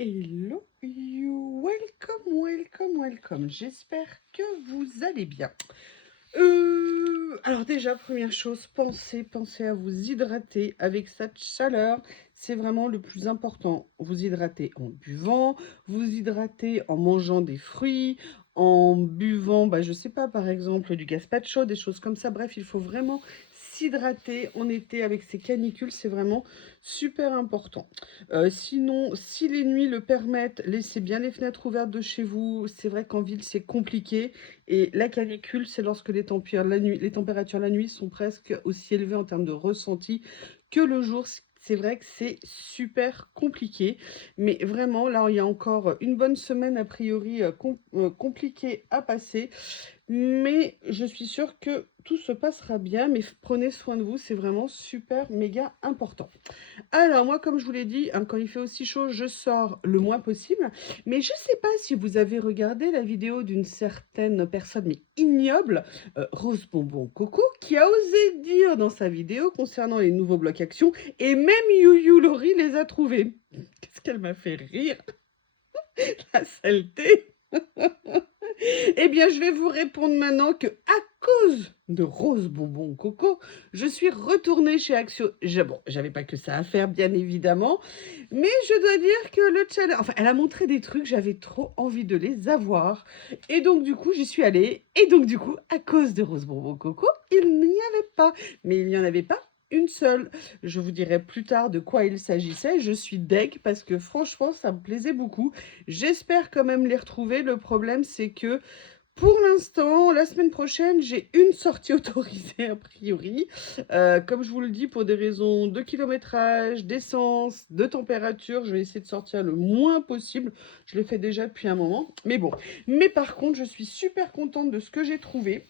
Hello you, welcome. J'espère que vous allez bien. Alors déjà, première chose, pensez à vous hydrater avec cette chaleur. C'est vraiment le plus important. Vous hydratez en buvant, vous hydratez en mangeant des fruits, en buvant, je sais pas, par exemple, du gazpacho, des choses comme ça. Bref, il faut vraiment s'hydrater en été avec ces canicules. C'est vraiment super important. Sinon, si les nuits le permettent, laissez bien les fenêtres ouvertes de chez vous. C'est vrai qu'en ville, c'est compliqué. Et la canicule, c'est lorsque les températures la nuit sont presque aussi élevées en termes de ressenti que le jour. C'est vrai que c'est super compliqué. Mais vraiment, là, il y a encore une bonne semaine, a priori, compliquée à passer. Mais je suis sûre que tout se passera bien. Mais prenez soin de vous, c'est vraiment super, méga important. Alors moi, comme je vous l'ai dit, hein, quand il fait aussi chaud, je sors le moins possible. Mais je ne sais pas si vous avez regardé la vidéo d'une certaine personne, mais ignoble, Rose Bonbon Coco, qui a osé dire dans sa vidéo concernant les nouveaux blocs actions, et même You Laurie les a trouvés. Qu'est-ce qu'elle m'a fait rire, la saleté. Eh bien, je vais vous répondre maintenant que, à cause de Rose Bonbon Coco, je suis retournée chez Action. Bon, j'avais pas que ça à faire, bien évidemment, mais je dois dire que le challenge, enfin, elle a montré des trucs, j'avais trop envie de les avoir, et donc du coup, j'y suis allée, et donc du coup, à cause de Rose Bonbon Coco, il n'y avait pas, mais il n'y en avait pas une seule. Je vous dirai plus tard de quoi il s'agissait. Je suis deg parce que franchement, ça me plaisait beaucoup. J'espère quand même les retrouver. Le problème, c'est que pour l'instant, la semaine prochaine, j'ai une sortie autorisée a priori. Comme je vous le dis, pour des raisons de kilométrage, d'essence, de température, je vais essayer de sortir le moins possible. Je l'ai fait déjà depuis un moment. Mais bon. Mais par contre, je suis super contente de ce que j'ai trouvé.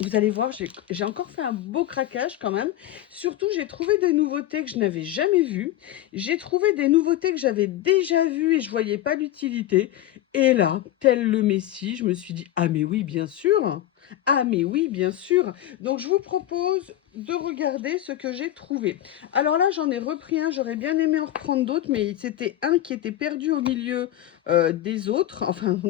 Vous allez voir, j'ai encore fait un beau craquage quand même. Surtout, j'ai trouvé des nouveautés que je n'avais jamais vues. J'ai trouvé des nouveautés que j'avais déjà vues et je ne voyais pas l'utilité. Et là, tel le Messie, je me suis dit, ah mais oui, bien sûr. Ah mais oui, bien sûr. Donc, je vous propose de regarder ce que j'ai trouvé. Alors là, j'en ai repris un. J'aurais bien aimé en reprendre d'autres, mais c'était un qui était perdu au milieu des autres, enfin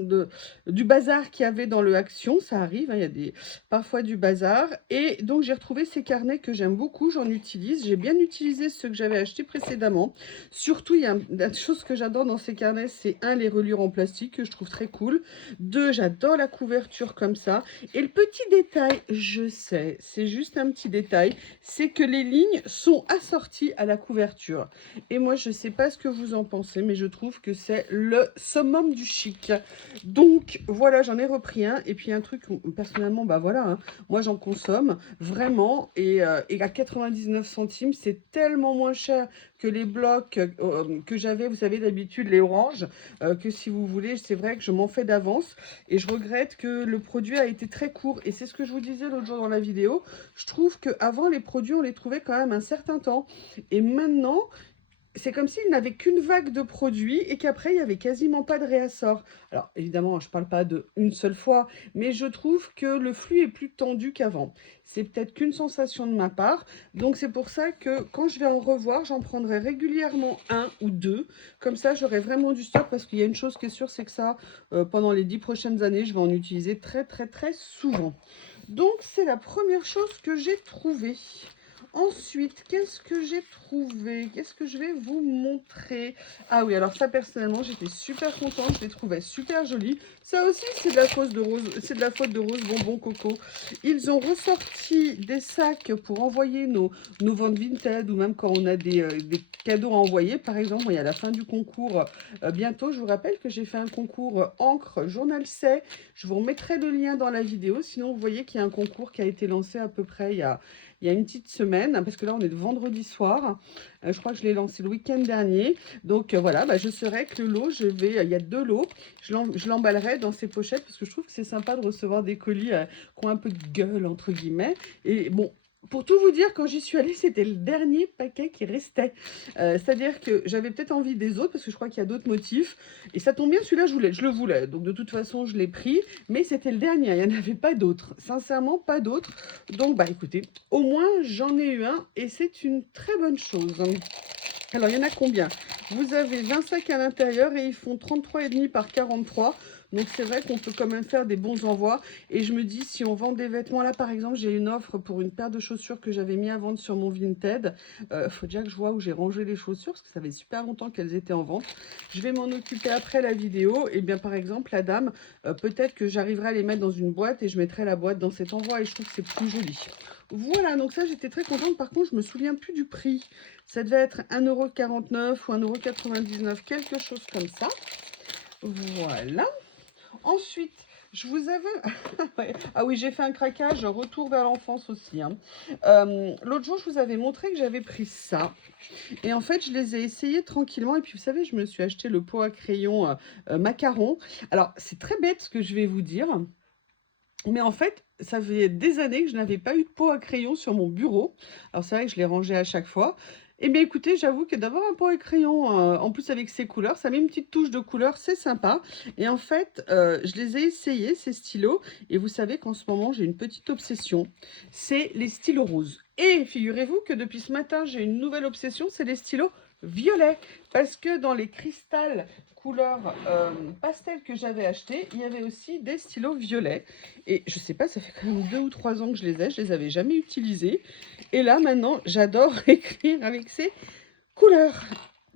du bazar qu'il y avait dans le Action. Ça arrive, hein, il y a parfois du bazar. Et donc, j'ai retrouvé ces carnets que j'aime beaucoup. J'en utilise. J'ai bien utilisé ceux que j'avais achetés précédemment. Surtout, il y a une chose que j'adore dans ces carnets, c'est un, les reliures en plastique que je trouve très cool. Deux, j'adore la couverture comme ça. Et le petit détail, je sais, c'est juste un petit détail, c'est que les lignes sont assorties à la couverture. Et moi, je ne sais pas ce que vous en pensez, mais je trouve que c'est le summum du chic. Donc, voilà, j'en ai repris un. Et puis, un truc, personnellement, voilà, hein, moi, j'en consomme vraiment. Et à 99 centimes, c'est tellement moins cher que les blocs que j'avais, vous savez, d'habitude, les oranges, que si vous voulez, c'est vrai que je m'en fais d'avance. Et je regrette que le produit a été très court. Et c'est ce que je vous disais l'autre jour dans la vidéo. Je trouve qu'avant, les produits, on les trouvait quand même un certain temps. Et maintenant, c'est comme s'il n'avait qu'une vague de produits et qu'après, il n'y avait quasiment pas de réassort. Alors, évidemment, je ne parle pas d'une seule fois, mais je trouve que le flux est plus tendu qu'avant. C'est peut-être qu'une sensation de ma part. Donc, c'est pour ça que quand je vais en revoir, j'en prendrai régulièrement un ou deux. Comme ça, j'aurai vraiment du stock parce qu'il y a une chose qui est sûre, c'est que ça, pendant les 10 prochaines années, je vais en utiliser très, très, très souvent. Donc, c'est la première chose que j'ai trouvée. Ensuite, qu'est-ce que j'ai trouvé? Qu'est-ce que je vais vous montrer? Ah oui, alors ça, personnellement, j'étais super contente. Je les trouvais super jolies. Ça aussi, c'est de la faute de Rose, c'est de la faute de Rose Bonbon Coco. Ils ont ressorti des sacs pour envoyer nos ventes Vinted ou même quand on a des cadeaux à envoyer. Par exemple, il y a la fin du concours bientôt. Je vous rappelle que j'ai fait un concours encre Journal C. Je vous remettrai le lien dans la vidéo. Sinon, vous voyez qu'il y a un concours qui a été lancé à peu près il y a une petite semaine, parce que là, on est de vendredi soir. Je crois que je l'ai lancé le week-end dernier. Donc, voilà, je saurai que le lot, il y a deux lots. Je l'emballerai dans ces pochettes, parce que je trouve que c'est sympa de recevoir des colis qui ont un peu de gueule, entre guillemets. Et bon, pour tout vous dire, quand j'y suis allée, c'était le dernier paquet qui restait. C'est-à-dire que j'avais peut-être envie des autres, parce que je crois qu'il y a d'autres motifs. Et ça tombe bien, celui-là, je le voulais. Donc, de toute façon, je l'ai pris. Mais c'était le dernier, il n'y en avait pas d'autres. Sincèrement, pas d'autres. Donc, écoutez, au moins, j'en ai eu un. Et c'est une très bonne chose. Alors, il y en a combien? Vous avez 20 sacs à l'intérieur et ils font 33,5 par 43. Donc, c'est vrai qu'on peut quand même faire des bons envois. Et je me dis, si on vend des vêtements, là, par exemple, j'ai une offre pour une paire de chaussures que j'avais mis à vendre sur mon Vinted. Faut déjà que je vois où j'ai rangé les chaussures, parce que ça fait super longtemps qu'elles étaient en vente. Je vais m'en occuper après la vidéo. Et bien, par exemple, la dame, peut-être que j'arriverai à les mettre dans une boîte et je mettrai la boîte dans cet envoi. Et je trouve que c'est plus joli. Voilà, donc ça, j'étais très contente. Par contre, je me souviens plus du prix. Ça devait être 1,49 € ou 1,99 €, quelque chose comme ça. Voilà. Ensuite, je vous avais... Ouais. Ah oui, j'ai fait un craquage, retour vers l'enfance aussi. Hein. L'autre jour, je vous avais montré que j'avais pris ça. Et en fait, je les ai essayés tranquillement. Et puis, vous savez, je me suis acheté le pot à crayon macaron. Alors, c'est très bête ce que je vais vous dire. Mais en fait, ça fait des années que je n'avais pas eu de pot à crayon sur mon bureau. Alors c'est vrai que je l'ai rangé à chaque fois. Eh bien écoutez, j'avoue que d'avoir un pot à crayon, en plus avec ses couleurs, ça met une petite touche de couleur, c'est sympa. Et en fait, je les ai essayés, ces stylos. Et vous savez qu'en ce moment, j'ai une petite obsession. C'est les stylos roses. Et figurez-vous que depuis ce matin, j'ai une nouvelle obsession, c'est les stylos violets. Parce que dans les cristals couleur pastel que j'avais acheté, il y avait aussi des stylos violets. Et je sais pas, ça fait quand même 2 ou 3 ans que je les avais jamais utilisés. Et là, maintenant, j'adore écrire avec ces couleurs.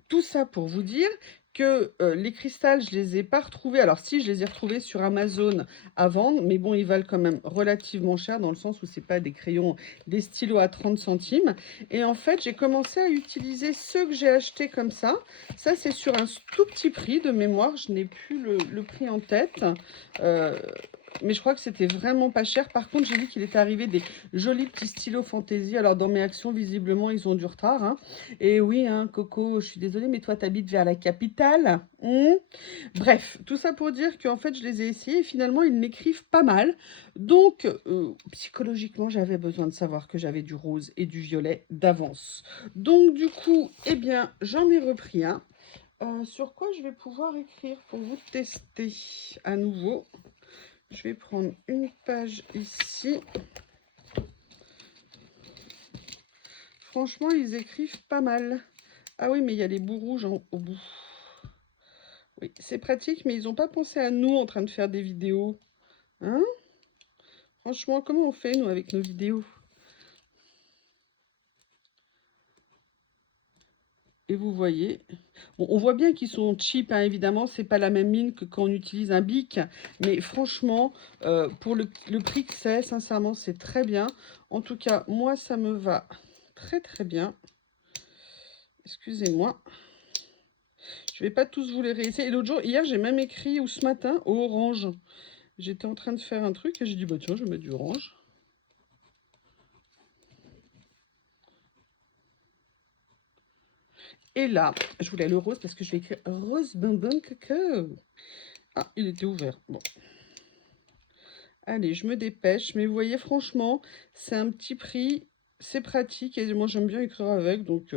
Tout ça pour vous dire que les cristals, je les ai pas retrouvés. Alors si, je les ai retrouvés sur Amazon à vendre, mais bon, ils valent quand même relativement cher dans le sens où c'est pas des crayons, des stylos à 30 centimes. Et en fait, j'ai commencé à utiliser ceux que j'ai achetés comme ça. Ça, c'est sur un tout petit prix de mémoire. Je n'ai plus le prix en tête. Mais je crois que c'était vraiment pas cher. Par contre, j'ai vu qu'il était arrivé des jolis petits stylos fantaisie. Alors, dans mes actions, visiblement, ils ont du retard. Hein. Et oui, hein, Coco, je suis désolée, mais toi, tu habites vers la capitale. Bref, tout ça pour dire qu'en fait, je les ai essayés et finalement, ils m'écrivent pas mal. Donc, psychologiquement, j'avais besoin de savoir que j'avais du rose et du violet d'avance. Donc, du coup, eh bien, j'en ai repris un. Sur quoi je vais pouvoir écrire pour vous tester à nouveau. Je vais prendre une page ici. Franchement, ils écrivent pas mal. Ah oui, mais il y a les bouts rouges au bout. Oui, c'est pratique, mais ils n'ont pas pensé à nous en train de faire des vidéos. Hein? Franchement, comment on fait, nous, avec nos vidéos? Et vous voyez, bon, on voit bien qu'ils sont cheap, hein, évidemment, c'est pas la même mine que quand on utilise un bic, mais franchement, pour le prix que c'est, sincèrement, c'est très bien. En tout cas, moi, ça me va très très bien. Excusez-moi. Je vais pas tous vous les réessayer. Et l'autre jour, hier, j'ai même écrit, ou ce matin, au orange. J'étais en train de faire un truc et j'ai dit, bah tiens, je vais mettre du orange. Et là, je voulais le rose parce que je vais écrire rose bonbon coco. Ah, il était ouvert. Bon. Allez, je me dépêche. Mais vous voyez, franchement, c'est un petit prix. C'est pratique et moi j'aime bien écrire avec, donc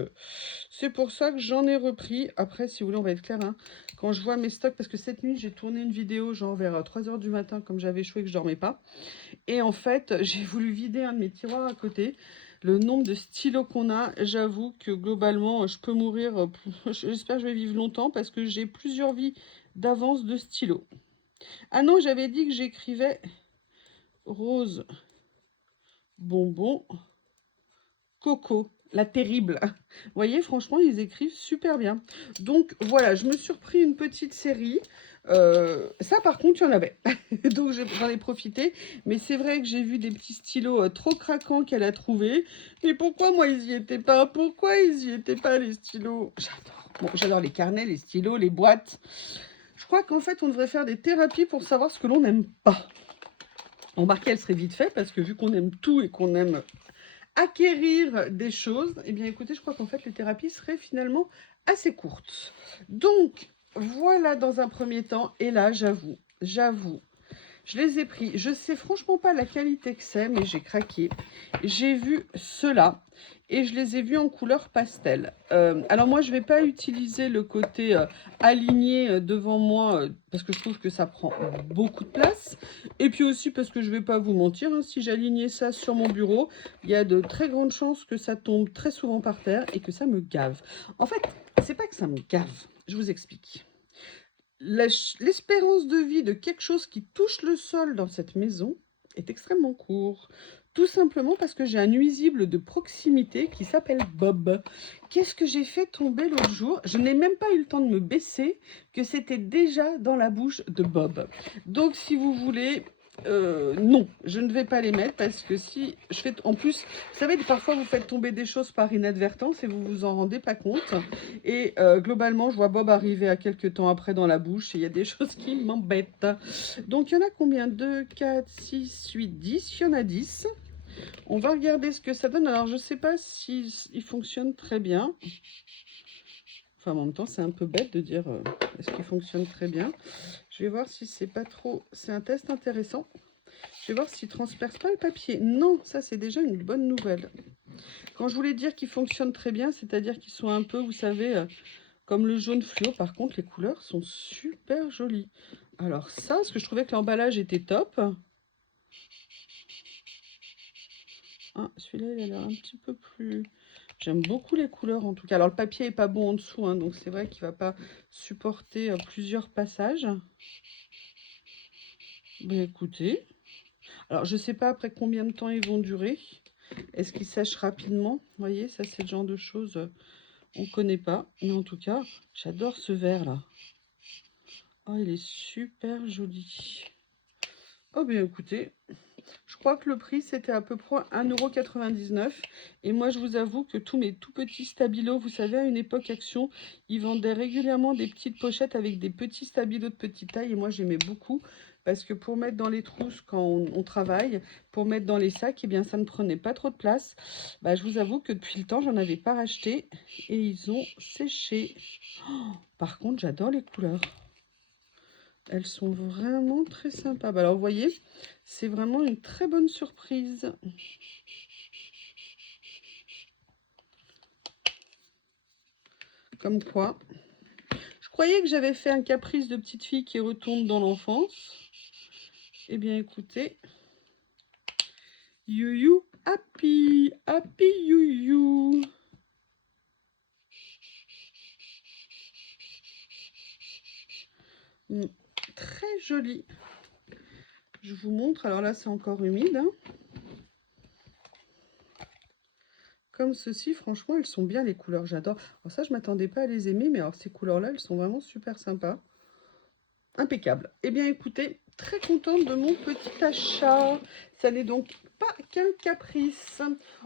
c'est pour ça que j'en ai repris. Après, si vous voulez, on va être clair, hein, quand je vois mes stocks, parce que cette nuit j'ai tourné une vidéo genre vers 3 h du matin, comme j'avais échoué que je dormais pas. Et en fait, j'ai voulu vider un de mes tiroirs à côté. Le nombre de stylos qu'on a, j'avoue que globalement, je peux mourir. J'espère que je vais vivre longtemps parce que j'ai plusieurs vies d'avance de stylos. Ah non, j'avais dit que j'écrivais rose, bonbon, coco, la terrible. Vous voyez, franchement, ils écrivent super bien. Donc voilà, je me suis repris une petite série. Ça, par contre, il y en avait. Donc j'en ai profité. Mais c'est vrai que j'ai vu des petits stylos trop craquants qu'elle a trouvés. Mais pourquoi moi, ils y étaient pas? Pourquoi ils y étaient pas, les stylos? J'adore. Bon, j'adore les carnets, les stylos, les boîtes. Je crois qu'en fait, on devrait faire des thérapies pour savoir ce que l'on n'aime pas. Remarquez, elle serait vite fait parce que vu qu'on aime tout et qu'on aime acquérir des choses, eh bien écoutez, je crois qu'en fait les thérapies seraient finalement assez courtes. Donc voilà dans un premier temps, et là j'avoue, Je les ai pris. Je sais franchement pas la qualité que c'est, mais j'ai craqué. J'ai vu ceux-là et je les ai vus en couleur pastel. Alors moi, je vais pas utiliser le côté aligné devant moi parce que je trouve que ça prend beaucoup de place. Et puis aussi parce que je vais pas vous mentir, hein, si j'alignais ça sur mon bureau, il y a de très grandes chances que ça tombe très souvent par terre et que ça me gave. En fait, c'est pas que ça me gave. Je vous explique. L'espérance de vie de quelque chose qui touche le sol dans cette maison est extrêmement court. Tout simplement parce que j'ai un nuisible de proximité qui s'appelle Bob. Qu'est-ce que j'ai fait tomber l'autre jour? Je n'ai même pas eu le temps de me baisser que c'était déjà dans la bouche de Bob. Donc si vous voulez, non, je ne vais pas les mettre parce que si je fais... En plus, vous savez, parfois vous faites tomber des choses par inadvertance et vous vous en rendez pas compte. Et globalement, je vois Bob arriver à quelques temps après dans la bouche et il y a des choses qui m'embêtent. Donc il y en a combien? 2, 4, 6, 8, 10. Il y en a 10. On va regarder ce que ça donne. Alors je ne sais pas s'il fonctionne très bien. Enfin, en même temps, c'est un peu bête de dire est-ce qu'il fonctionne très bien. Je vais voir si c'est pas trop... C'est un test intéressant. Je vais voir s'il ne transperce pas le papier. Non, ça c'est déjà une bonne nouvelle. Quand je voulais dire qu'ils fonctionnent très bien, c'est-à-dire qu'ils sont un peu, vous savez, comme le jaune fluo. Par contre, les couleurs sont super jolies. Alors ça, parce que je trouvais que l'emballage était top. Ah, celui-là, il a l'air un petit peu plus... J'aime beaucoup les couleurs en tout cas. Alors le papier est pas bon en dessous, hein, donc c'est vrai qu'il va pas supporter plusieurs passages. Ben écoutez, alors je sais pas après combien de temps ils vont durer. Est-ce qu'ils sèchent rapidement? Vous voyez, ça c'est le genre de choses on connaît pas. Mais en tout cas, j'adore ce vert là. Oh, il est super joli. Oh bien écoutez, je crois que le prix c'était à peu près 1,99 €. Et moi je vous avoue que tous mes tout petits stabilos, vous savez à une époque Action, ils vendaient régulièrement des petites pochettes avec des petits stabilos de petite taille. Et moi j'aimais beaucoup parce que pour mettre dans les trousses quand on travaille, pour mettre dans les sacs, et bien ça ne prenait pas trop de place. Bah, je vous avoue que depuis le temps j'en avais pas racheté et ils ont séché. Oh, par contre j'adore les couleurs. Elles sont vraiment très sympas. Bah alors, vous voyez, c'est vraiment une très bonne surprise. Comme quoi. Je croyais que j'avais fait un caprice de petite fille qui retourne dans l'enfance. Eh bien, écoutez. You you happy. Happy you you. Très joli. Je vous montre. Alors là, c'est encore humide. Hein. Comme ceci, franchement, elles sont bien les couleurs. J'adore. Alors ça, je m'attendais pas à les aimer, mais alors ces couleurs-là, elles sont vraiment super sympas. Impeccable. Eh bien, écoutez, très contente de mon petit achat. Ça n'est donc pas qu'un caprice.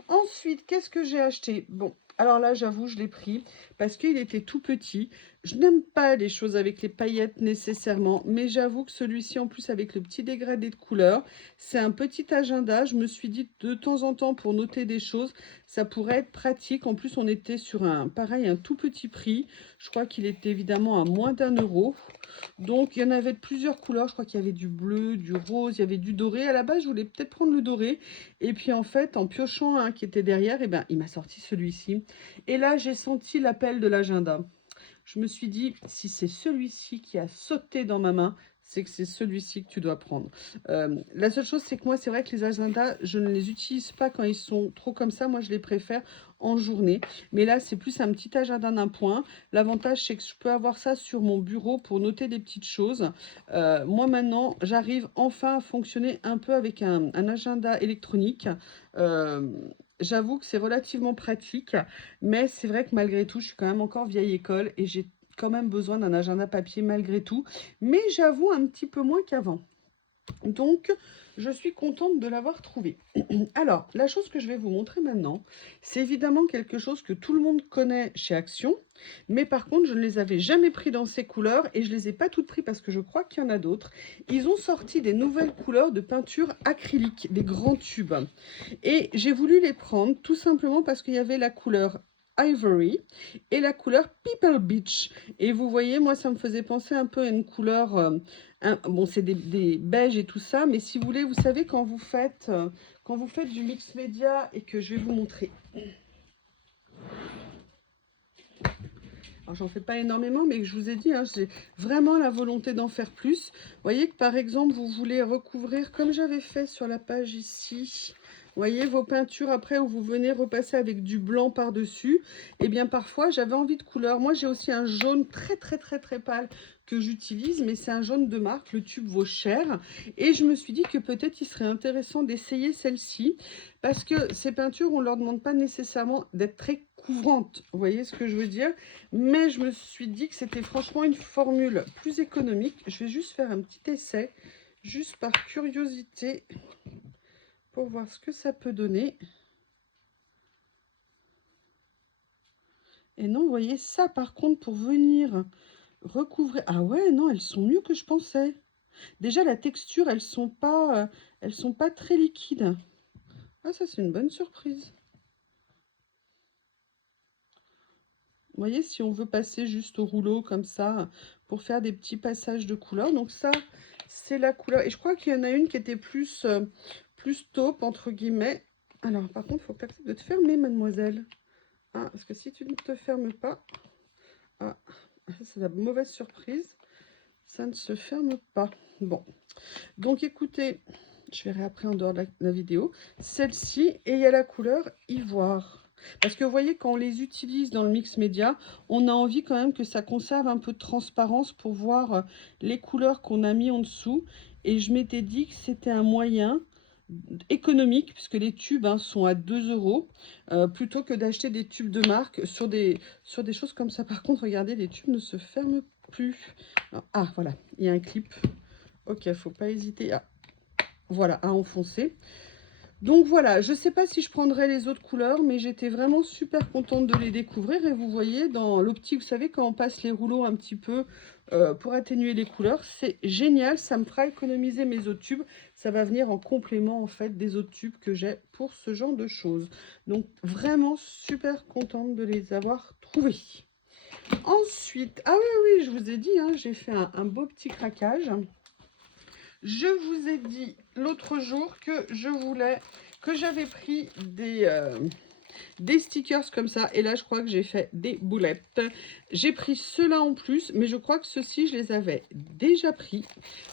Ensuite, qu'est-ce que j'ai acheté? Bon, alors là, j'avoue, je l'ai pris parce qu'il était tout petit. Je n'aime pas les choses avec les paillettes nécessairement, mais j'avoue que celui-ci, en plus, avec le petit dégradé de couleur, c'est un petit agenda. Je me suis dit, de temps en temps, pour noter des choses, ça pourrait être pratique. En plus, on était sur pareil, un tout petit prix. Je crois qu'il était évidemment à moins d'1 €. Donc, il y en avait de plusieurs couleurs. Je crois qu'il y avait du bleu, du rose, il y avait du doré. À la base, je voulais peut-être prendre le doré. Et puis, en fait, en piochant un qui était derrière, eh ben, il m'a sorti celui-ci. Et là, j'ai senti l'appel de l'agenda. Je me suis dit, si c'est celui-ci qui a sauté dans ma main, c'est que c'est celui-ci que tu dois prendre. La seule chose, c'est que moi, c'est vrai que les agendas, je ne les utilise pas quand ils sont trop comme ça. Moi, je les préfère en journée. Mais là, c'est plus un petit agenda d'un point. L'avantage, c'est que je peux avoir ça sur mon bureau pour noter des petites choses. Moi, maintenant, j'arrive enfin à fonctionner un peu avec un agenda électronique. J'avoue que c'est relativement pratique, mais c'est vrai que malgré tout, je suis quand même encore vieille école et j'ai quand même besoin d'un agenda papier malgré tout. Mais j'avoue un petit peu moins qu'avant. Donc, je suis contente de l'avoir trouvé. Alors, la chose que je vais vous montrer maintenant, c'est évidemment quelque chose que tout le monde connaît chez Action. Mais par contre, je ne les avais jamais pris dans ces couleurs et je ne les ai pas toutes pris parce que je crois qu'il y en a d'autres. Ils ont sorti des nouvelles couleurs de peinture acrylique, des grands tubes. Et j'ai voulu les prendre tout simplement parce qu'il y avait la couleur Ivory et la couleur People Beach. Et vous voyez, moi, ça me faisait penser un peu à une couleur, bon, c'est des beiges et tout ça, mais si vous voulez, vous savez, quand vous faites du mix média et que je vais vous montrer. Alors, j'en fais pas énormément, mais que je vous ai dit, hein, j'ai vraiment la volonté d'en faire plus. Vous voyez que par exemple, vous voulez recouvrir, comme j'avais fait sur la page ici, vous voyez vos peintures après où vous venez repasser avec du blanc par-dessus. Et bien parfois, j'avais envie de couleur. Moi, j'ai aussi un jaune très pâle que j'utilise, mais c'est un jaune de marque, le tube vaut cher. Et je me suis dit que peut-être il serait intéressant d'essayer celle-ci, parce que ces peintures, on ne leur demande pas nécessairement d'être très couvrantes. Vous voyez ce que je veux dire? Mais je me suis dit que c'était franchement une formule plus économique. Je vais juste faire un petit essai, juste par curiosité, pour voir ce que ça peut donner. Et non, vous voyez, ça par contre, pour venir recouvrir... Ah ouais, non, elles sont mieux que je pensais. Déjà, la texture, elles sont pas très liquides. Ah, ça, c'est une bonne surprise. Vous voyez, si on veut passer juste au rouleau comme ça, pour faire des petits passages de couleurs. Donc ça, c'est la couleur. Et je crois qu'il y en a une qui était plus, plus taupe, entre guillemets. Alors, par contre, il faut que tu acceptes de te fermer, mademoiselle. Ah, parce que si tu ne te fermes pas... Ah, c'est la mauvaise surprise. Ça ne se ferme pas. Bon. Donc, écoutez, je verrai après en dehors de la vidéo. Celle-ci, et il y a la couleur ivoire. Parce que vous voyez, quand on les utilise dans le mix média, on a envie quand même que ça conserve un peu de transparence pour voir les couleurs qu'on a mis en dessous. Et je m'étais dit que c'était un moyen économique, puisque les tubes sont à 2 euros, plutôt que d'acheter des tubes de marque sur des choses comme ça. Par contre, regardez, les tubes ne se ferment plus. Alors, ah, voilà, il y a un clip. Ok, faut pas hésiter à, voilà, à enfoncer. Donc voilà, je ne sais pas si je prendrai les autres couleurs, mais j'étais vraiment super contente de les découvrir. Et vous voyez, dans l'optique, vous savez, quand on passe les rouleaux un petit peu pour atténuer les couleurs, c'est génial. Ça me fera économiser mes autres tubes. Ça va venir en complément, en fait, des autres tubes que j'ai pour ce genre de choses. Donc vraiment super contente de les avoir trouvés. Ensuite, ah oui, je vous ai dit, hein, j'ai fait un beau petit craquage. Je vous ai dit l'autre jour que j'avais pris des stickers comme ça. Et là, je crois que j'ai fait des boulettes. J'ai pris ceux-là en plus, mais je crois que ceux-ci, je les avais déjà pris.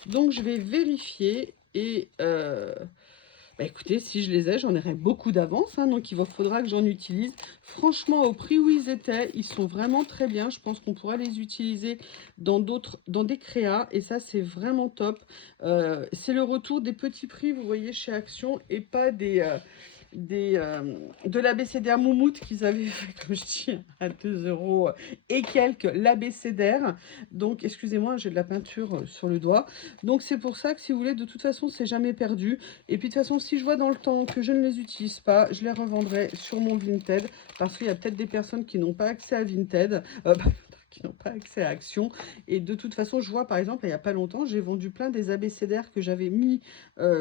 Donc, je vais vérifier et... bah écoutez, si je les ai, j'en aurai beaucoup d'avance, hein, donc il faudra que j'en utilise. Franchement, au prix où ils étaient, ils sont vraiment très bien. Je pense qu'on pourra les utiliser dans des créas, et ça, c'est vraiment top. C'est le retour des petits prix, vous voyez, chez Action, et pas de l'abécédaire Moumoute qu'ils avaient fait, comme je dis, à 2 euros et quelques, l'abécédaire. Donc, excusez-moi, j'ai de la peinture sur le doigt. Donc, c'est pour ça que, si vous voulez, de toute façon, c'est jamais perdu. Et puis, de toute façon, si je vois dans le temps que je ne les utilise pas, je les revendrai sur mon Vinted, parce qu'il y a peut-être des personnes qui n'ont pas accès à Vinted, qui n'ont pas accès à Action. Et de toute façon, je vois, par exemple, il n'y a pas longtemps, j'ai vendu plein des abécédaires que j'avais mis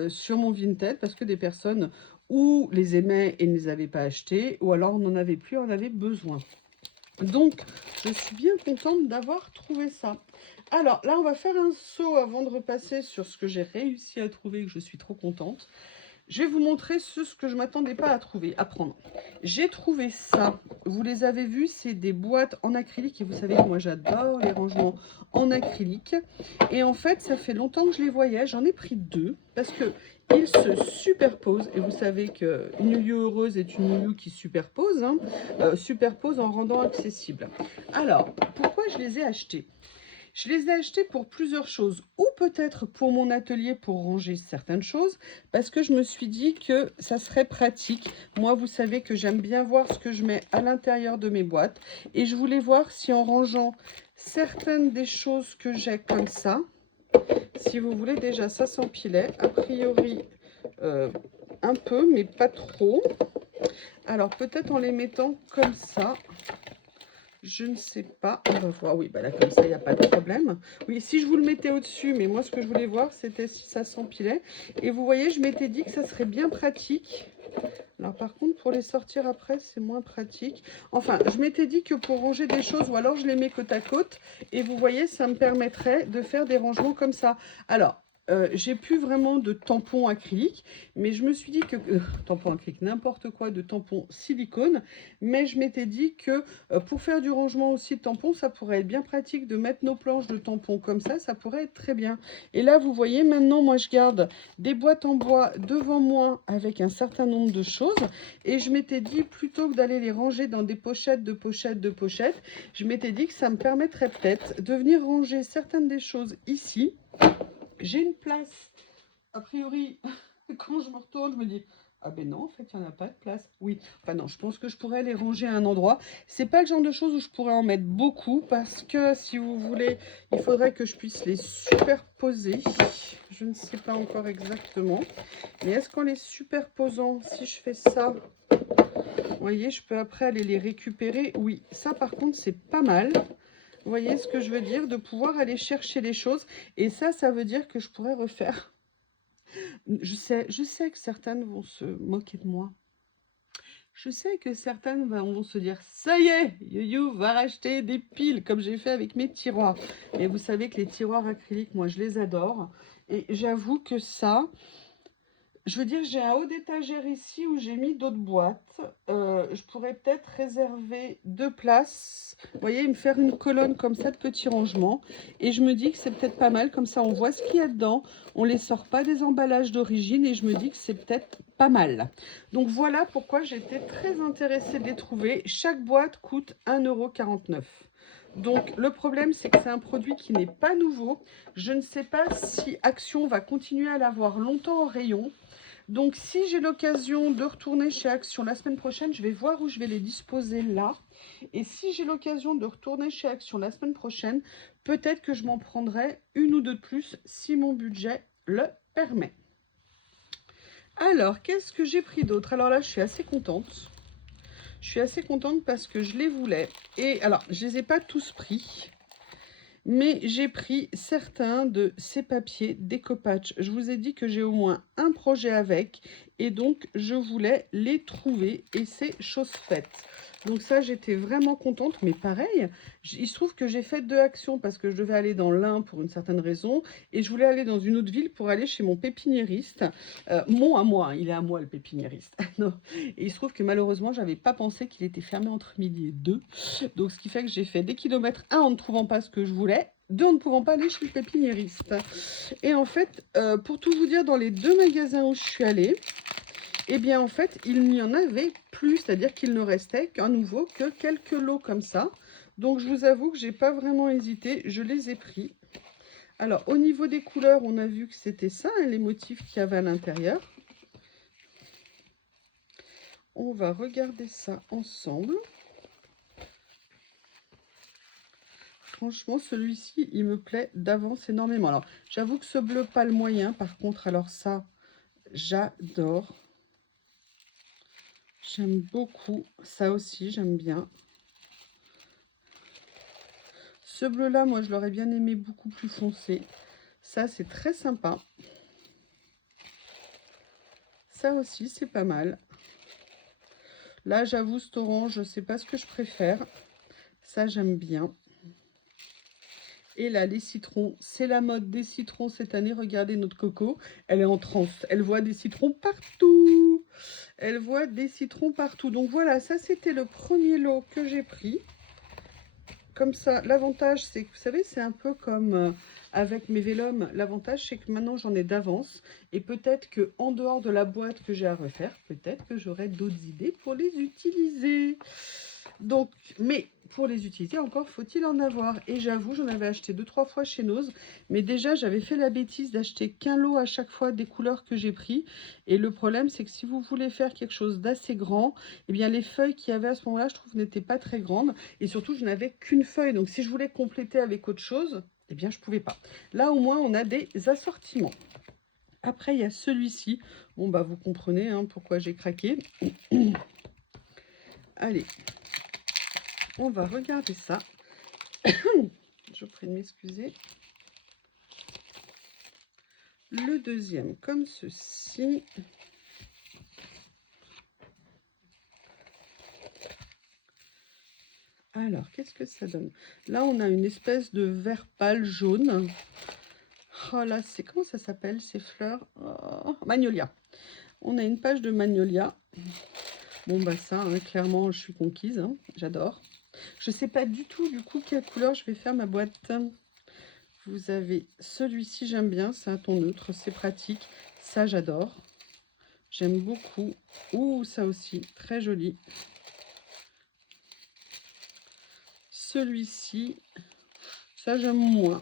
sur mon Vinted, parce que des personnes ou les aimaient et ne les avaient pas achetés, ou alors on n'en avait plus, on en avait besoin. Donc, je suis bien contente d'avoir trouvé ça. Alors, là, on va faire un saut avant de repasser sur ce que j'ai réussi à trouver, que je suis trop contente. Je vais vous montrer ce que je ne m'attendais pas à trouver, à prendre. J'ai trouvé ça. Vous les avez vus, c'est des boîtes en acrylique. Et vous savez que moi, j'adore les rangements en acrylique. Et en fait, ça fait longtemps que je les voyais. J'en ai pris deux parce que ils se superposent. Et vous savez qu'une Lulu heureuse est une Lulu qui superpose. Superpose en rendant accessible. Alors, pourquoi je les ai achetés ? Je les ai achetés pour plusieurs choses, ou peut-être pour mon atelier pour ranger certaines choses, parce que je me suis dit que ça serait pratique. Moi, vous savez que j'aime bien voir ce que je mets à l'intérieur de mes boîtes, et je voulais voir si en rangeant certaines des choses que j'ai comme ça, si vous voulez, déjà ça s'empilait, a priori un peu, mais pas trop. Alors peut-être en les mettant comme ça, Je ne sais pas, on va voir. Oui, bah là, comme ça, il n'y a pas de problème. Oui, si je vous le mettais au-dessus, mais moi, ce que je voulais voir, c'était si ça s'empilait. Et vous voyez, je m'étais dit que ça serait bien pratique. Alors, par contre, pour les sortir après, c'est moins pratique. Enfin, je m'étais dit que pour ranger des choses, ou alors je les mets côte à côte. Et vous voyez, ça me permettrait de faire des rangements comme ça. Alors, j'ai plus vraiment de tampons acryliques, mais je me suis dit que tampons acryliques, n'importe quoi de tampons silicone, mais je m'étais dit que pour faire du rangement aussi de tampons, ça pourrait être bien pratique de mettre nos planches de tampons comme ça pourrait être très bien. Et là, vous voyez, maintenant, moi, je garde des boîtes en bois devant moi avec un certain nombre de choses, et je m'étais dit, plutôt que d'aller les ranger dans des pochettes de pochettes de pochettes, je m'étais dit que ça me permettrait peut-être de venir ranger certaines des choses ici. J'ai une place, a priori, quand je me retourne, je me dis, ah ben non, en fait, il n'y en a pas de place. Oui, enfin non, je pense que je pourrais les ranger à un endroit. C'est pas le genre de choses où je pourrais en mettre beaucoup, parce que, si vous voulez, il faudrait que je puisse les superposer. Je ne sais pas encore exactement. Mais est-ce qu'en les superposant, si je fais ça, vous voyez, je peux après aller les récupérer? Oui, ça par contre, c'est pas mal. Vous voyez ce que je veux dire? De pouvoir aller chercher les choses. Et ça veut dire que je pourrais refaire. Je sais que certaines vont se moquer de moi. Je sais que certaines vont se dire, ça y est, You va racheter des piles, comme j'ai fait avec mes tiroirs. Mais vous savez que les tiroirs acryliques, moi, je les adore. Et j'avoue que ça, je veux dire, j'ai un haut d'étagère ici où j'ai mis d'autres boîtes. Je pourrais peut-être réserver 2 places. Vous voyez, me faire une colonne comme ça de petits rangements. Et je me dis que c'est peut-être pas mal. Comme ça, on voit ce qu'il y a dedans. On ne les sort pas des emballages d'origine. Et je me dis que c'est peut-être pas mal. Donc voilà pourquoi j'étais très intéressée de les trouver. Chaque boîte coûte 1,49 €. Donc le problème, c'est que c'est un produit qui n'est pas nouveau. Je ne sais pas si Action va continuer à l'avoir longtemps en rayon. Donc, si j'ai l'occasion de retourner chez Action la semaine prochaine, je vais voir où je vais les disposer là. Et si j'ai l'occasion de retourner chez Action la semaine prochaine, peut-être que je m'en prendrai une ou deux de plus si mon budget le permet. Alors, qu'est-ce que j'ai pris d'autre? Alors là, je suis assez contente. Je suis assez contente parce que je les voulais. Et alors, je ne les ai pas tous pris. Mais j'ai pris certains de ces papiers découpage. Je vous ai dit que j'ai au moins un projet avec et donc je voulais les trouver et c'est chose faite. Donc ça, j'étais vraiment contente, mais pareil, il se trouve que j'ai fait 2 actions parce que je devais aller dans l'Ain pour une certaine raison et je voulais aller dans une autre ville pour aller chez mon pépiniériste. Mon à moi, il est à moi le pépiniériste. Non. Et il se trouve que malheureusement, j'avais pas pensé qu'il était fermé entre midi et 2. Donc, ce qui fait que j'ai fait des kilomètres, un, en ne trouvant pas ce que je voulais, deux, en ne pouvant pas aller chez le pépiniériste. Et en fait, pour tout vous dire, dans les 2 magasins où je suis allée, eh bien, en fait, il n'y en avait plus. C'est-à-dire qu'il ne restait qu'un nouveau que quelques lots comme ça. Donc, je vous avoue que j'ai pas vraiment hésité. Je les ai pris. Alors, au niveau des couleurs, on a vu que c'était ça, hein, les motifs qu'il y avait à l'intérieur. On va regarder ça ensemble. Franchement, celui-ci, il me plaît d'avance énormément. Alors, j'avoue que ce bleu, pas le moyen. Par contre, alors ça, j'adore. J'aime beaucoup. Ça aussi, j'aime bien. Ce bleu-là, moi, je l'aurais bien aimé beaucoup plus foncé. Ça, c'est très sympa. Ça aussi, c'est pas mal. Là, j'avoue, cet orange, je ne sais pas ce que je préfère. Ça, j'aime bien. Et là, les citrons, c'est la mode des citrons cette année. Regardez notre Coco, elle est en transe. Elle voit des citrons partout. Elle voit des citrons partout. Donc voilà, ça c'était le premier lot que j'ai pris. Comme ça, l'avantage c'est que, vous savez, c'est un peu comme avec mes vélums. L'avantage c'est que maintenant j'en ai d'avance. Et peut-être que en dehors de la boîte que j'ai à refaire, peut-être que j'aurai d'autres idées pour les utiliser. Donc, mais pour les utiliser, encore faut-il en avoir. Et j'avoue, j'en avais acheté 2-3 fois chez Nose. Mais déjà, j'avais fait la bêtise d'acheter qu'un lot à chaque fois des couleurs que j'ai pris. Et le problème, c'est que si vous voulez faire quelque chose d'assez grand, eh bien, les feuilles qu'il y avait à ce moment-là, je trouve, n'étaient pas très grandes. Et surtout, je n'avais qu'une feuille. Donc, si je voulais compléter avec autre chose, eh bien, je ne pouvais pas. Là, au moins, on a des assortiments. Après, il y a celui-ci. Bon, bah, vous comprenez hein, pourquoi j'ai craqué. Allez. on va regarder ça. Je prie de m'excuser. Le deuxième, comme ceci. Alors, qu'est-ce que ça donne? Là, on a une espèce de vert pâle jaune. Oh là, c'est comment ça s'appelle ces fleurs? Oh, Magnolia. On a une page de Magnolia. Bon, bah ça, hein, clairement, je suis conquise. Hein, j'adore. Je sais pas du tout, du coup, quelle couleur je vais faire ma boîte. Vous avez celui-ci, j'aime bien. C'est un ton neutre, c'est pratique. Ça, j'adore. J'aime beaucoup. Ouh, ça aussi, très joli. Celui-ci, ça, j'aime moins.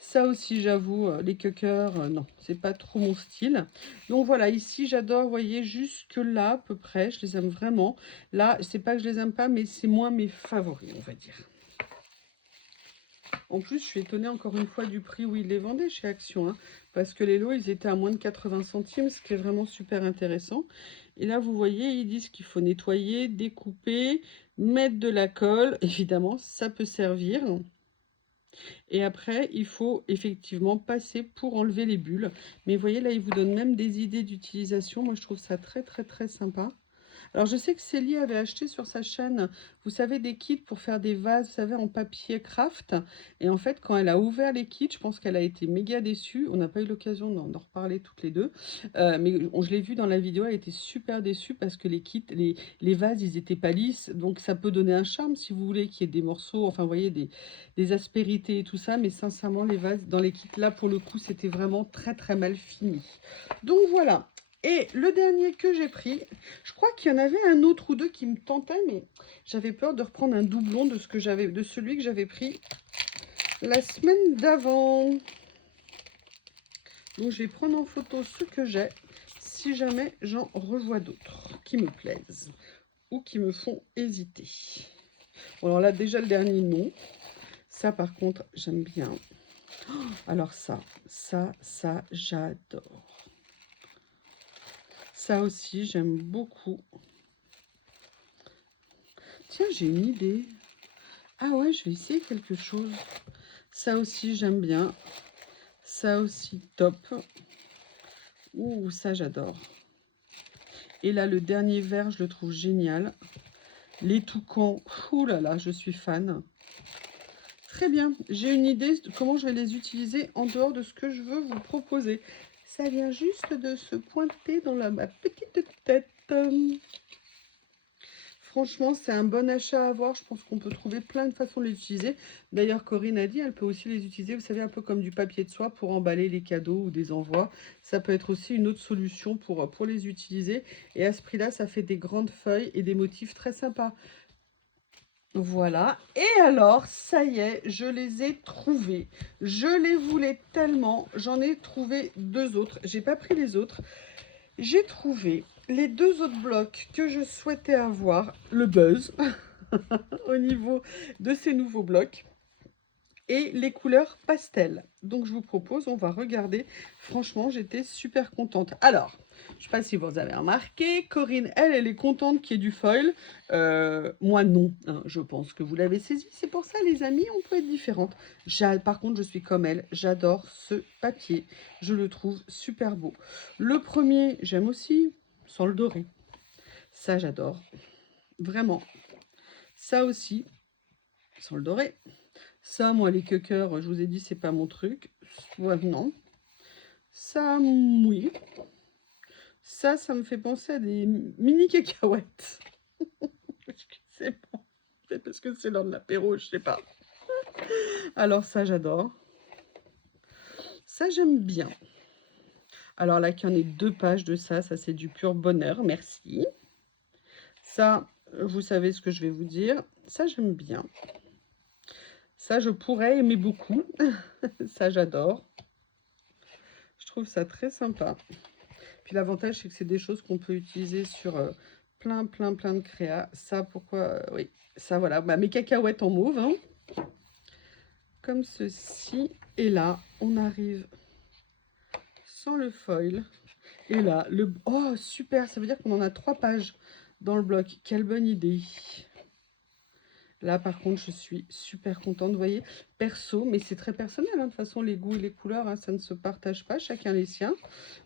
Ça aussi, j'avoue, les cueilleurs, non, c'est pas trop mon style. Donc voilà, ici, j'adore, vous voyez, jusque là, à peu près, je les aime vraiment. Là, c'est pas que je les aime pas, mais c'est moins mes favoris, on va dire. En plus, je suis étonnée encore une fois du prix où ils les vendaient chez Action, hein, parce que les lots, ils étaient à moins de 80 centimes, ce qui est vraiment super intéressant. Et là, vous voyez, ils disent qu'il faut nettoyer, découper, mettre de la colle. Évidemment, ça peut servir. Et après, il faut effectivement passer pour enlever les bulles. Mais vous voyez, là, il vous donne même des idées d'utilisation. Moi, je trouve ça très, très, très sympa. Alors, je sais que Célie avait acheté sur sa chaîne, vous savez, des kits pour faire des vases, vous savez, en papier craft. Et en fait, quand elle a ouvert les kits, je pense qu'elle a été méga déçue. On n'a pas eu l'occasion d'en reparler toutes les deux. Mais je l'ai vu dans la vidéo, elle était super déçue parce que les kits, les vases, ils étaient pas lisses. Donc, ça peut donner un charme si vous voulez qu'il y ait des morceaux, enfin, vous voyez, des aspérités et tout ça. Mais sincèrement, les vases dans les kits, là, pour le coup, c'était vraiment très, très mal fini. Donc, voilà. Et le dernier que j'ai pris, je crois qu'il y en avait un autre ou deux qui me tentaient, mais j'avais peur de reprendre un doublon de celui que j'avais pris la semaine d'avant. Donc je vais prendre en photo ce que j'ai, si jamais j'en revois d'autres qui me plaisent ou qui me font hésiter. Bon, alors là, déjà le dernier, non. Ça, par contre, j'aime bien. Alors ça, j'adore. Ça aussi, j'aime beaucoup. Tiens, j'ai une idée. Ah ouais, je vais essayer quelque chose. Ça aussi, j'aime bien. Ça aussi, top. Ouh, ça, j'adore. Et là, le dernier vert, je le trouve génial. Les toucans, ouh là là, je suis fan. Très bien, j'ai une idée de comment je vais les utiliser en dehors de ce que je veux vous proposer. Ça vient juste de se pointer dans ma petite tête. Franchement, c'est un bon achat à avoir. Je pense qu'on peut trouver plein de façons de les utiliser. D'ailleurs, Corinne a dit, elle peut aussi les utiliser, vous savez, un peu comme du papier de soie pour emballer les cadeaux ou des envois. Ça peut être aussi une autre solution pour les utiliser. Et à ce prix-là, ça fait des grandes feuilles et des motifs très sympas. Voilà. Et alors, ça y est, je les ai trouvés. Je les voulais tellement. J'en ai trouvé deux autres. J'ai pas pris les autres. J'ai trouvé les deux autres blocs que je souhaitais avoir, le buzz, au niveau de ces nouveaux blocs, et les couleurs pastel. Donc je vous propose, on va regarder. Franchement, j'étais super contente. Alors, je ne sais pas si vous avez remarqué, Corinne, elle est contente qu'il y ait du foil. Moi, non. Hein, je pense que vous l'avez saisi. C'est pour ça, les amis, on peut être différentes. Par contre, je suis comme elle. J'adore ce papier. Je le trouve super beau. Le premier, j'aime aussi, sans le doré. Ça, j'adore. Vraiment. Ça aussi, sans le doré. Ça, moi, les cueilleurs, je vous ai dit, c'est pas mon truc. Ouais, non. Ça, oui. Ça me fait penser à des mini cacahuètes. C'est bon. C'est parce que c'est l'heure de l'apéro, je sais pas. Alors ça, j'adore. Ça, j'aime bien. Alors là, qu'il y en ait 2 pages de ça c'est du pur bonheur, merci. Ça, vous savez ce que je vais vous dire. Ça, j'aime bien. Ça, je pourrais aimer beaucoup. Ça, j'adore. Je trouve ça très sympa. Puis l'avantage, c'est que c'est des choses qu'on peut utiliser sur plein de créas. Ça, pourquoi oui, ça, voilà. Bah, mes cacahuètes en mauve, hein. Comme ceci. Et là, on arrive sans le foil. Et là, oh, super, ça veut dire qu'on en a 3 pages dans le bloc. Quelle bonne idée. Là, par contre, je suis super contente. Vous voyez, perso, mais c'est très personnel. Hein. De toute façon, les goûts et les couleurs, hein, ça ne se partage pas. Chacun les siens.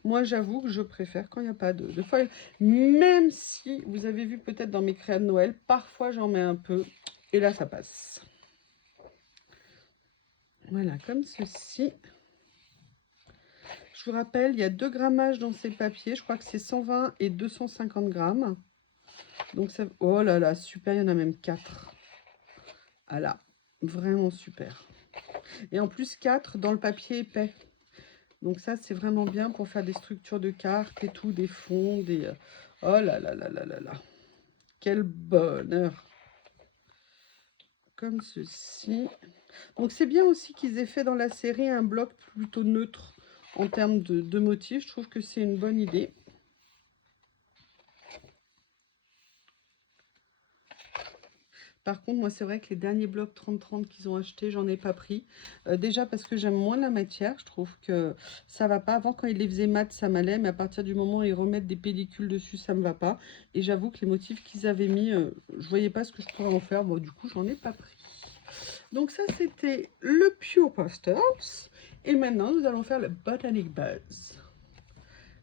Moi, j'avoue que je préfère quand il n'y a pas de foil. Même si, vous avez vu peut-être dans mes créas de Noël, parfois j'en mets un peu. Et là, ça passe. Voilà, comme ceci. Je vous rappelle, il y a 2 grammages dans ces papiers. Je crois que c'est 120 et 250 grammes. Donc, ça... Oh là là, super, il y en a même 4. Ah là, vraiment super. Et en plus, 4 dans le papier épais. Donc ça, c'est vraiment bien pour faire des structures de cartes et tout, des fonds, des... Oh là là là là là là. Quel bonheur. Comme ceci. Donc c'est bien aussi qu'ils aient fait dans la série un bloc plutôt neutre en termes de motifs. Je trouve que c'est une bonne idée. Par contre, moi, c'est vrai que les derniers blocs 30-30 qu'ils ont achetés, j'en ai pas pris. Déjà parce que j'aime moins la matière. Je trouve que ça va pas. Avant, quand ils les faisaient mat, ça m'allait. Mais à partir du moment où ils remettent des pellicules dessus, ça me va pas. Et j'avoue que les motifs qu'ils avaient mis, je voyais pas ce que je pourrais en faire. Bon, du coup, j'en ai pas pris. Donc ça, c'était le Pure Posters. Et maintenant, nous allons faire le Botanic Buzz.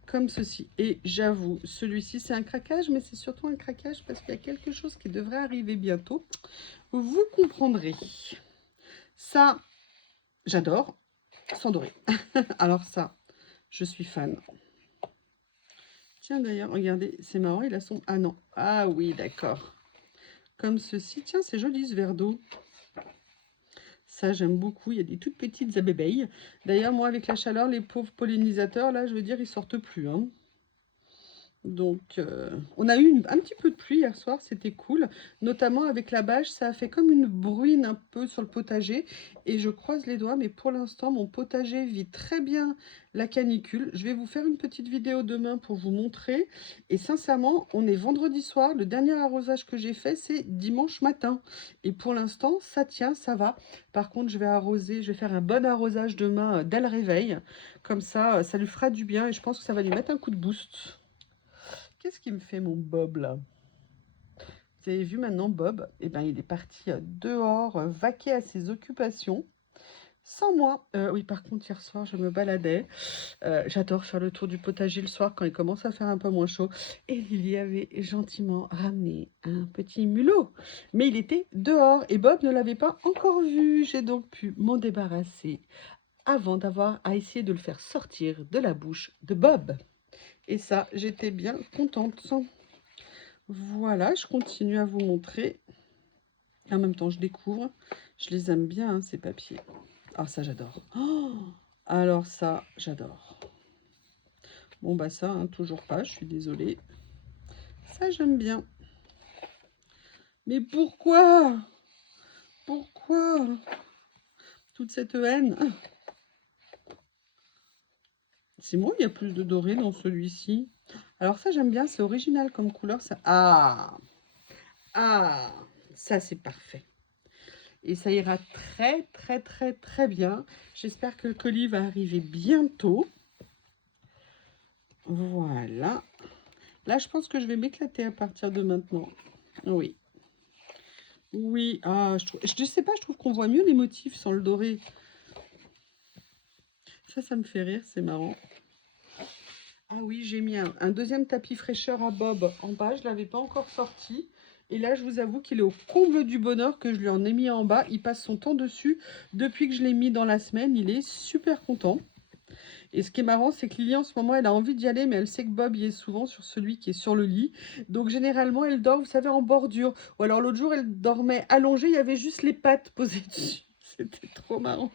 Comme ceci. Et j'avoue, celui-ci, c'est un craquage, mais c'est surtout un craquage parce qu'il y a quelque chose qui devrait arriver bientôt. Vous comprendrez. Ça, j'adore. Sans doré. Alors ça, je suis fan. Tiens, d'ailleurs, regardez, c'est marrant, il a son... Ah non. Ah oui, d'accord. Comme ceci. Tiens, c'est joli ce verre d'eau. Ça, j'aime beaucoup. Il y a des toutes petites abeilles. D'ailleurs, moi, avec la chaleur, les pauvres pollinisateurs, là, je veux dire, ils sortent plus. Hein. Donc, on a eu un petit peu de pluie hier soir, c'était cool. Notamment avec la bâche, ça a fait comme une bruine un peu sur le potager. Et je croise les doigts, mais pour l'instant, mon potager vit très bien la canicule. Je vais vous faire une petite vidéo demain pour vous montrer. Et sincèrement, on est vendredi soir. Le dernier arrosage que j'ai fait, c'est dimanche matin. Et pour l'instant, ça tient, ça va. Par contre, je vais arroser, je vais faire un bon arrosage demain dès le réveil. Comme ça lui fera du bien et je pense que ça va lui mettre un coup de boost. Qu'est-ce qui me fait mon Bob là? Vous avez vu maintenant Bob, eh ben, il est parti dehors, vaquer à ses occupations. Sans moi. Oui, par contre, hier soir, je me baladais. J'adore faire le tour du potager le soir quand il commence à faire un peu moins chaud. Et il y avait gentiment ramené un petit mulot. Mais il était dehors et Bob ne l'avait pas encore vu. J'ai donc pu m'en débarrasser avant d'avoir à essayer de le faire sortir de la bouche de Bob. Et ça, j'étais bien contente. Voilà, je continue à vous montrer. En même temps, je découvre. Je les aime bien, hein, ces papiers. Ah, ça, j'adore. Oh, alors ça, j'adore. Bon, bah ça, hein, toujours pas, je suis désolée. Ça, j'aime bien. Mais pourquoi? Pourquoi toute cette haine? C'est moi, il y a plus de doré dans celui-ci. Alors ça, j'aime bien, c'est original comme couleur. Ça... Ah, ah, ça, c'est parfait. Et ça ira très, très, très, très bien. J'espère que le colis va arriver bientôt. Voilà. Là, je pense que je vais m'éclater à partir de maintenant. Oui. Oui. Ah, je sais pas, je trouve qu'on voit mieux les motifs sans le doré. Ça me fait rire, c'est marrant. Ah oui, j'ai mis un deuxième tapis fraîcheur à Bob en bas. Je ne l'avais pas encore sorti. Et là, je vous avoue qu'il est au comble du bonheur que je lui en ai mis en bas. Il passe son temps dessus. Depuis que je l'ai mis dans la semaine, il est super content. Et ce qui est marrant, c'est que Lily, en ce moment, elle a envie d'y aller, mais elle sait que Bob y est souvent sur celui qui est sur le lit. Donc, généralement, elle dort, vous savez, en bordure. Ou alors, l'autre jour, elle dormait allongée, il y avait juste les pattes posées dessus. C'était trop marrant.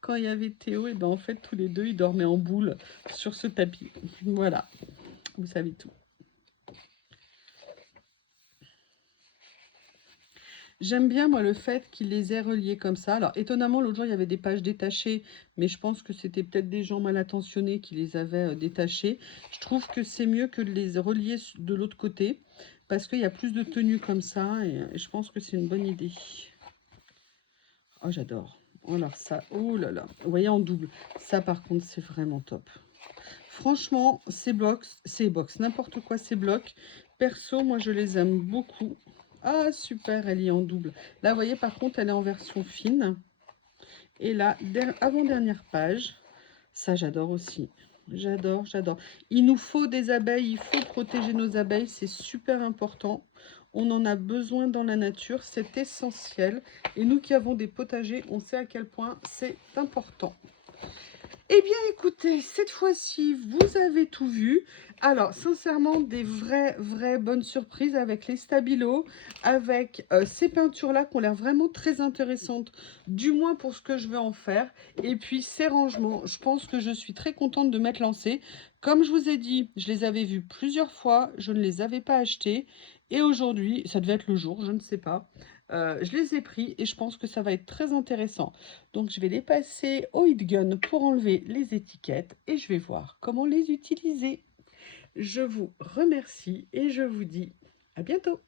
Quand il y avait Théo, et ben en fait, tous les deux, ils dormaient en boule sur ce tapis. Voilà, vous savez tout. J'aime bien, moi, le fait qu'il les ait reliés comme ça. Alors, étonnamment, l'autre jour, il y avait des pages détachées, mais je pense que c'était peut-être des gens mal intentionnés qui les avaient détachées. Je trouve que c'est mieux que de les relier de l'autre côté, parce qu'il y a plus de tenue comme ça, et je pense que c'est une bonne idée. Oh, j'adore. Alors ça, oh là là, vous voyez en double. Ça, par contre, c'est vraiment top. Franchement, ces box, n'importe quoi, ces blocs, perso, moi, je les aime beaucoup. Ah, super, elle est en double. Là, vous voyez, par contre, elle est en version fine. Et là, avant-dernière page. Ça, j'adore aussi. J'adore, j'adore. Il nous faut des abeilles, il faut protéger nos abeilles, c'est super important. On en a besoin dans la nature, c'est essentiel. Et nous qui avons des potagers, on sait à quel point c'est important. Eh bien, écoutez, cette fois-ci, vous avez tout vu. Alors, sincèrement, des vraies bonnes surprises avec les stabilos, avec ces peintures-là qui ont l'air vraiment très intéressantes, du moins pour ce que je veux en faire. Et puis, ces rangements, je pense que je suis très contente de m'être lancée. Comme je vous ai dit, je les avais vus plusieurs fois, je ne les avais pas achetés. Et aujourd'hui, ça devait être le jour, je ne sais pas. Je les ai pris et je pense que ça va être très intéressant. Donc, je vais les passer au heat gun pour enlever les étiquettes et je vais voir comment les utiliser. Je vous remercie et je vous dis à bientôt.